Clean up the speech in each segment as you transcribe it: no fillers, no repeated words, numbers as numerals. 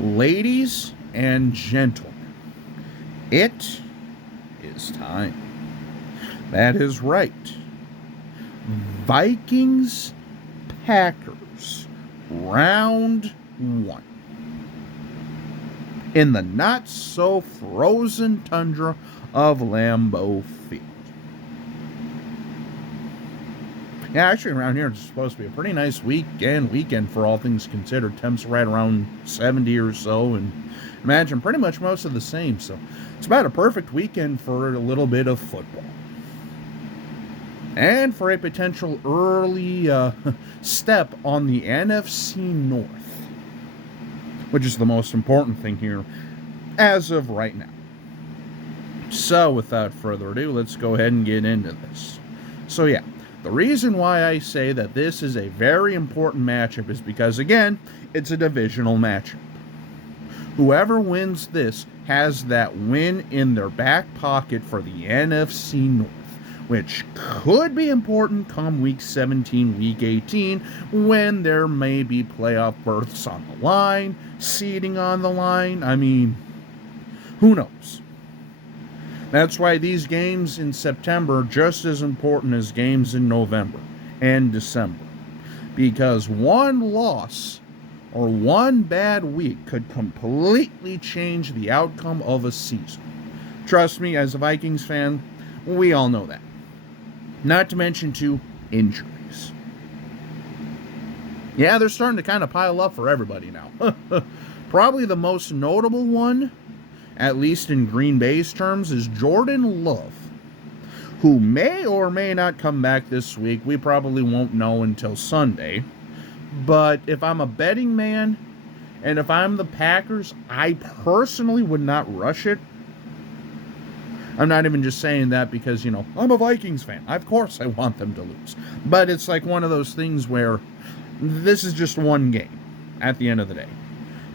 Ladies and gentlemen, it is time. That is right. Vikings Packers round 1 in the not so frozen tundra of Lambeau Field. Yeah, actually around here it's supposed to be a pretty nice weekend for all things considered. Temps right around 70 or so, and imagine pretty much most of the same. So it's about a perfect weekend for a little bit of football. And for a potential early step on the NFC North, which is the most important thing here as of right now. So without further ado, let's go ahead and get into this. So yeah, the reason why I say that this is a very important matchup is because, again, it's a divisional matchup. Whoever wins this has that win in their back pocket for the NFC North, which could be important come Week 17, Week 18, when there may be playoff berths on the line, seeding on the line. I mean, who knows? That's why these games in September are just as important as games in November and December. Because one loss or one bad week could completely change the outcome of a season. Trust me, as a Vikings fan, we all know that. Not to mention, too, injuries. Yeah, they're starting to kind of pile up for everybody now. Probably the most notable one, at least in Green Bay's terms, is Jordan Love, who may or may not come back this week. We probably won't know until Sunday. But if I'm a betting man, and if I'm the Packers, I personally would not rush it. I'm not even just saying that because, I'm a Vikings fan. Of course I want them to lose. But it's like one of those things where this is just one game at the end of the day.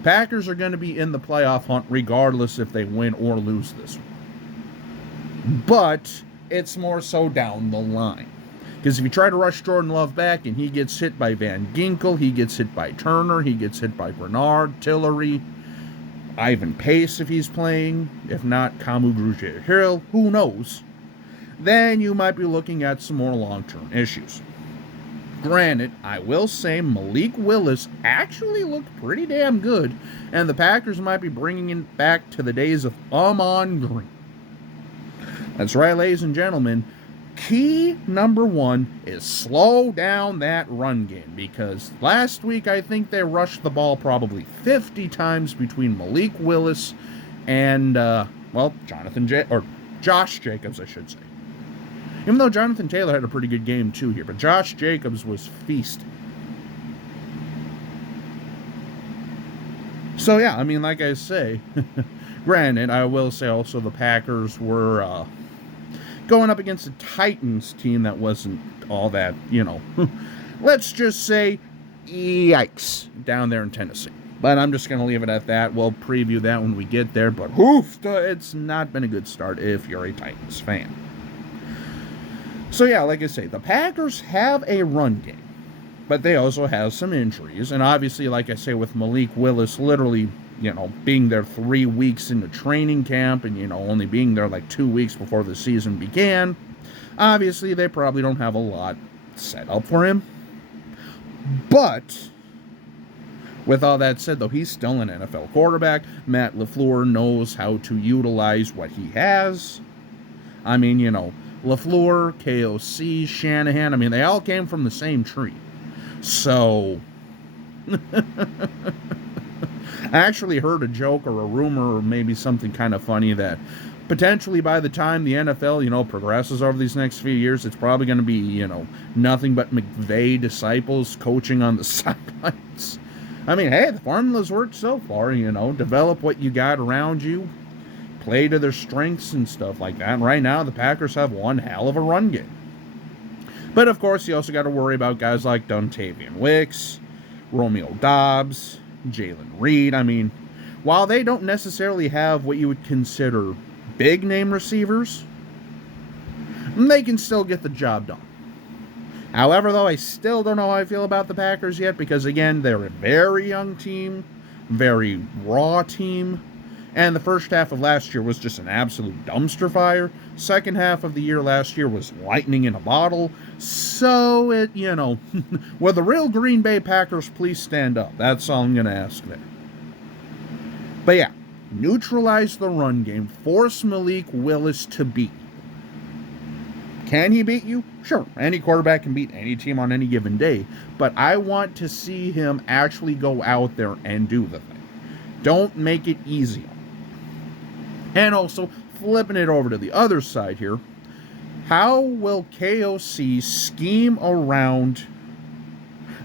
Packers are going to be in the playoff hunt regardless if they win or lose this one. But it's more so down the line. Because if you try to rush Jordan Love back and he gets hit by Van Ginkel, he gets hit by Turner, he gets hit by Bernard, Tillery, Ivan Pace if he's playing, if not Kamu Grugier-Hill, who knows, then you might be looking at some more long-term issues. Granted, I will say Malik Willis actually looked pretty damn good, and the Packers might be bringing it back to the days of Amon Green. That's right, ladies and gentlemen. Key number 1 is slow down that run game, because last week I think they rushed the ball probably 50 times between Malik Willis and, Josh Jacobs, I should say. Even though Jonathan Taylor had a pretty good game too here, but Josh Jacobs was feasting. So yeah, I mean, like I say, granted, I will say also the Packers were going up against a Titans team that wasn't all that, let's just say, yikes, down there in Tennessee. But I'm just going to leave it at that. We'll preview that when we get there. But it's not been a good start if you're a Titans fan. So yeah, like I say, the Packers have a run game, but they also have some injuries. And obviously, like I say, with Malik Willis literally, being there 3 weeks into training camp and, only being there like 2 weeks before the season began, obviously they probably don't have a lot set up for him. But with all that said, though, he's still an NFL quarterback. Matt LaFleur knows how to utilize what he has. I mean, LaFleur, KOC, Shanahan, I mean, they all came from the same tree. So I actually heard a joke or a rumor or maybe something kind of funny that potentially by the time the NFL, progresses over these next few years, it's probably going to be, nothing but McVay disciples coaching on the sidelines. I mean, hey, the formula's worked so far, develop what you got around you, play to their strengths and stuff like that. And right now, the Packers have one hell of a run game. But, of course, you also got to worry about guys like Dontavian Wicks, Romeo Doubs, Jalen Reed. I mean, while they don't necessarily have what you would consider big-name receivers, they can still get the job done. However, though, I still don't know how I feel about the Packers yet because, again, they're a very young team. very raw team. And the first half of last year was just an absolute dumpster fire. Second half of the year last year was lightning in a bottle. So will the real Green Bay Packers please stand up? That's all I'm going to ask there. But yeah, neutralize the run game. Force Malik Willis to beat you. Can he beat you? Sure. Any quarterback can beat any team on any given day. But I want to see him actually go out there and do the thing. Don't make it easy. And also, flipping it over to the other side here, how will KOC scheme around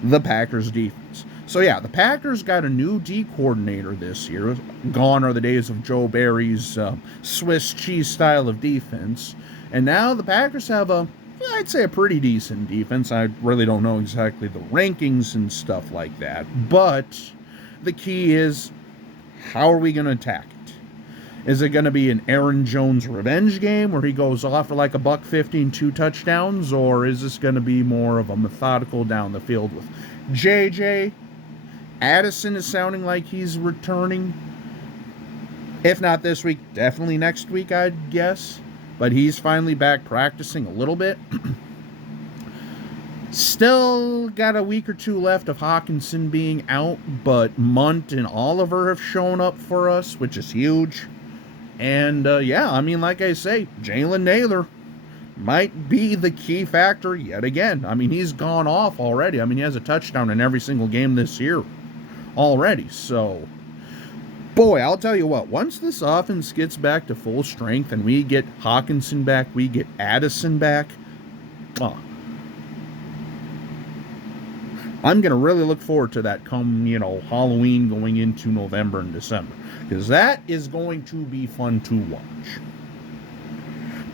the Packers defense? So yeah, the Packers got a new D coordinator this year. Gone are the days of Joe Barry's Swiss cheese style of defense. And now the Packers have I'd say a pretty decent defense. I really don't know exactly the rankings and stuff like that. But the key is, how are we going to attack it? Is it going to be an Aaron Jones revenge game where he goes off for like a $150 and 2 touchdowns? Or is this going to be more of a methodical down the field with JJ? Addison is sounding like he's returning. If not this week, definitely next week, I'd guess. But he's finally back practicing a little bit. Still got a week or two left of Hawkinson being out, but Munt and Oliver have shown up for us, which is huge. And yeah, I mean, like I say, Jalen Naylor might be the key factor yet again. I mean, he's gone off already. I mean, he has a touchdown in every single game this year already. So, boy, I'll tell you what, once this offense gets back to full strength and we get Hawkinson back, we get Addison back, I'm going to really look forward to that come, Halloween going into November and December. Because that is going to be fun to watch.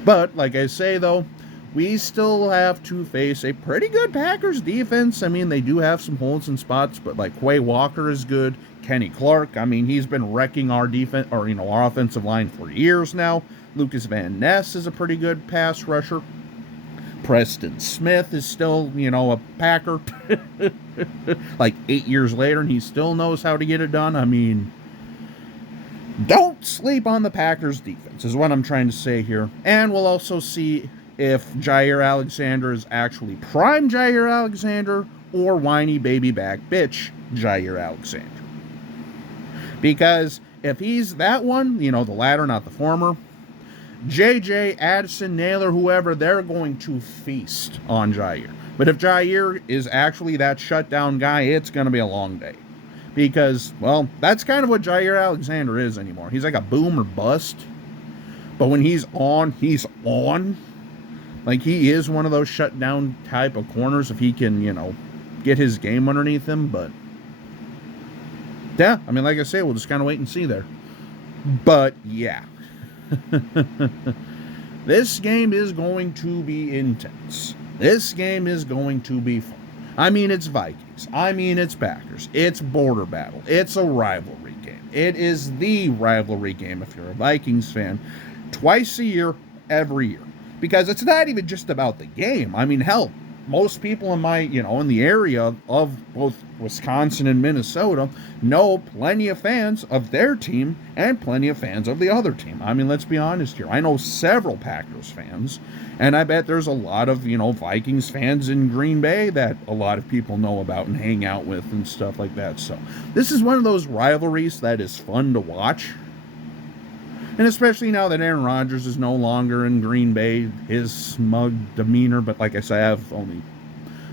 But, like I say, though, we still have to face a pretty good Packers defense. I mean, they do have some holes in spots, but, like, Quay Walker is good. Kenny Clark, I mean, he's been wrecking our defense, or, our offensive line for years now. Lucas Van Ness is a pretty good pass rusher. Preston Smith is still, a Packer. Like 8 years later, and he still knows how to get it done. I mean, don't sleep on the Packers defense, is what I'm trying to say here. And we'll also see if Jair Alexander is actually prime Jair Alexander or whiny baby back bitch Jair Alexander. Because if he's that one, the latter, not the former, JJ, Addison, Naylor, whoever, they're going to feast on Jair. But if Jair is actually that shutdown guy, it's going to be a long day. Because, well, that's kind of what Jair Alexander is anymore. He's like a boom or bust. But when he's on, he's on. Like, he is one of those shutdown type of corners if he can, get his game underneath him. But, yeah, I mean, like I say, we'll just kind of wait and see there. But, yeah. This game is going to be intense. This game is going to be fun. I mean, it's Vikings. I mean, it's Packers. It's border battle. It's a rivalry game. It is the rivalry game if you're a Vikings fan. Twice a year, every year. Because it's not even just about the game. I mean, hell, most people in my, in the area of both Wisconsin and Minnesota know plenty of fans of their team and plenty of fans of the other team. I mean, let's be honest here. I know several Packers fans, and I bet there's a lot of, Vikings fans in Green Bay that a lot of people know about and hang out with and stuff like that. So this is one of those rivalries that is fun to watch. And especially now that Aaron Rodgers is no longer in Green Bay, his smug demeanor, but like I said, I've only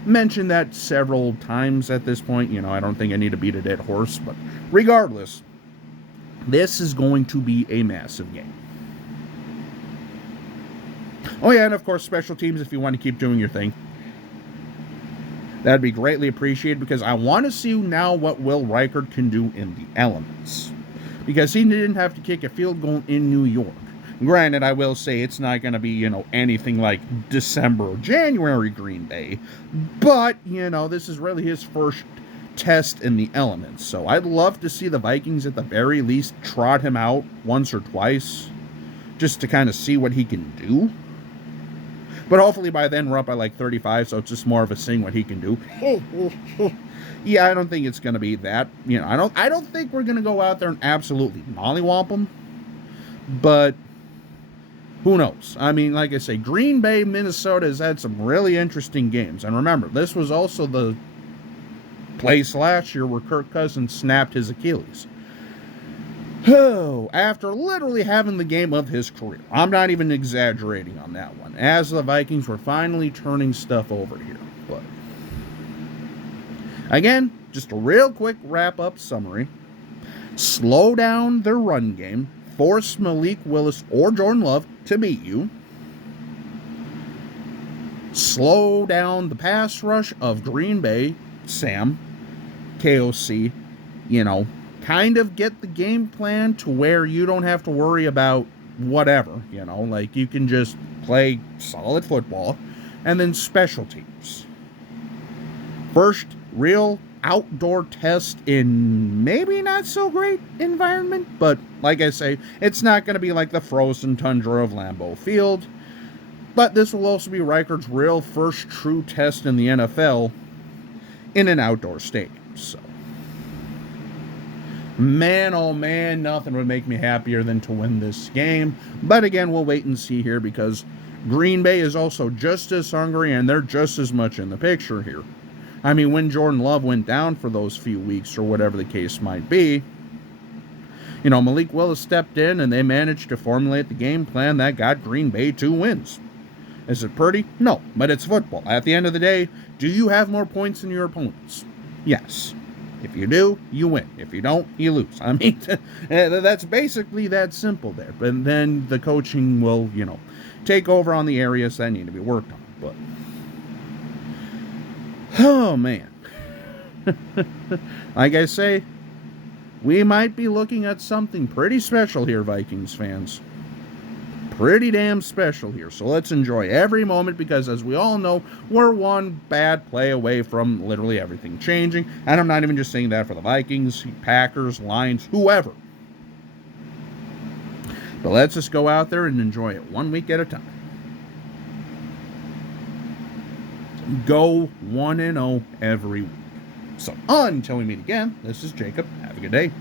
mentioned that several times at this point. I don't think I need to beat a dead horse, but regardless, this is going to be a massive game. Oh yeah, and of course, special teams, if you want to keep doing your thing. That'd be greatly appreciated because I want to see now what Will Reichard can do in the elements. Because he didn't have to kick a field goal in New York. Granted, I will say it's not going to be, anything like December or January Green Bay. But, this is really his first test in the elements. So I'd love to see the Vikings at the very least trot him out once or twice. Just to kind of see what he can do. But hopefully by then we're up by like 35, so it's just more of a seeing what he can do. Yeah, I don't think it's going to be that. I don't think we're going to go out there and absolutely mollywomp them. But who knows? I mean, like I say, Green Bay, Minnesota has had some really interesting games. And remember, this was also the place last year where Kirk Cousins snapped his Achilles. Oh, after literally having the game of his career. I'm not even exaggerating on that one. As the Vikings were finally turning stuff over here. But again, just a real quick wrap-up summary. Slow down their run game. Force Malik Willis or Jordan Love to beat you. Slow down the pass rush of Green Bay, Sam, KOC, kind of get the game plan to where you don't have to worry about whatever, like you can just play solid football. And then special teams. First real outdoor test in maybe not so great environment, but like I say, it's not going to be like the frozen tundra of Lambeau Field. But this will also be Reichard's real first true test in the NFL in an outdoor stadium. So, man, oh man, nothing would make me happier than to win this game. But again, we'll wait and see here because Green Bay is also just as hungry and they're just as much in the picture here. I mean, when Jordan Love went down for those few weeks or whatever the case might be, Malik Willis stepped in and they managed to formulate the game plan that got Green Bay 2 wins. Is it pretty? No, but it's football. At the end of the day, do you have more points than your opponents? Yes. If you do, you win. If you don't, you lose. I mean, that's basically that simple there. But then the coaching will, take over on the areas that need to be worked on. But, oh, man. Like I say, we might be looking at something pretty special here, Vikings fans. Pretty damn special here. So let's enjoy every moment because, as we all know, we're one bad play away from literally everything changing. And I'm not even just saying that for the Vikings, Packers, Lions, whoever. But let's just go out there and enjoy it 1 week at a time. Go 1-0 every week. So until we meet again, this is Jacob. Have a good day.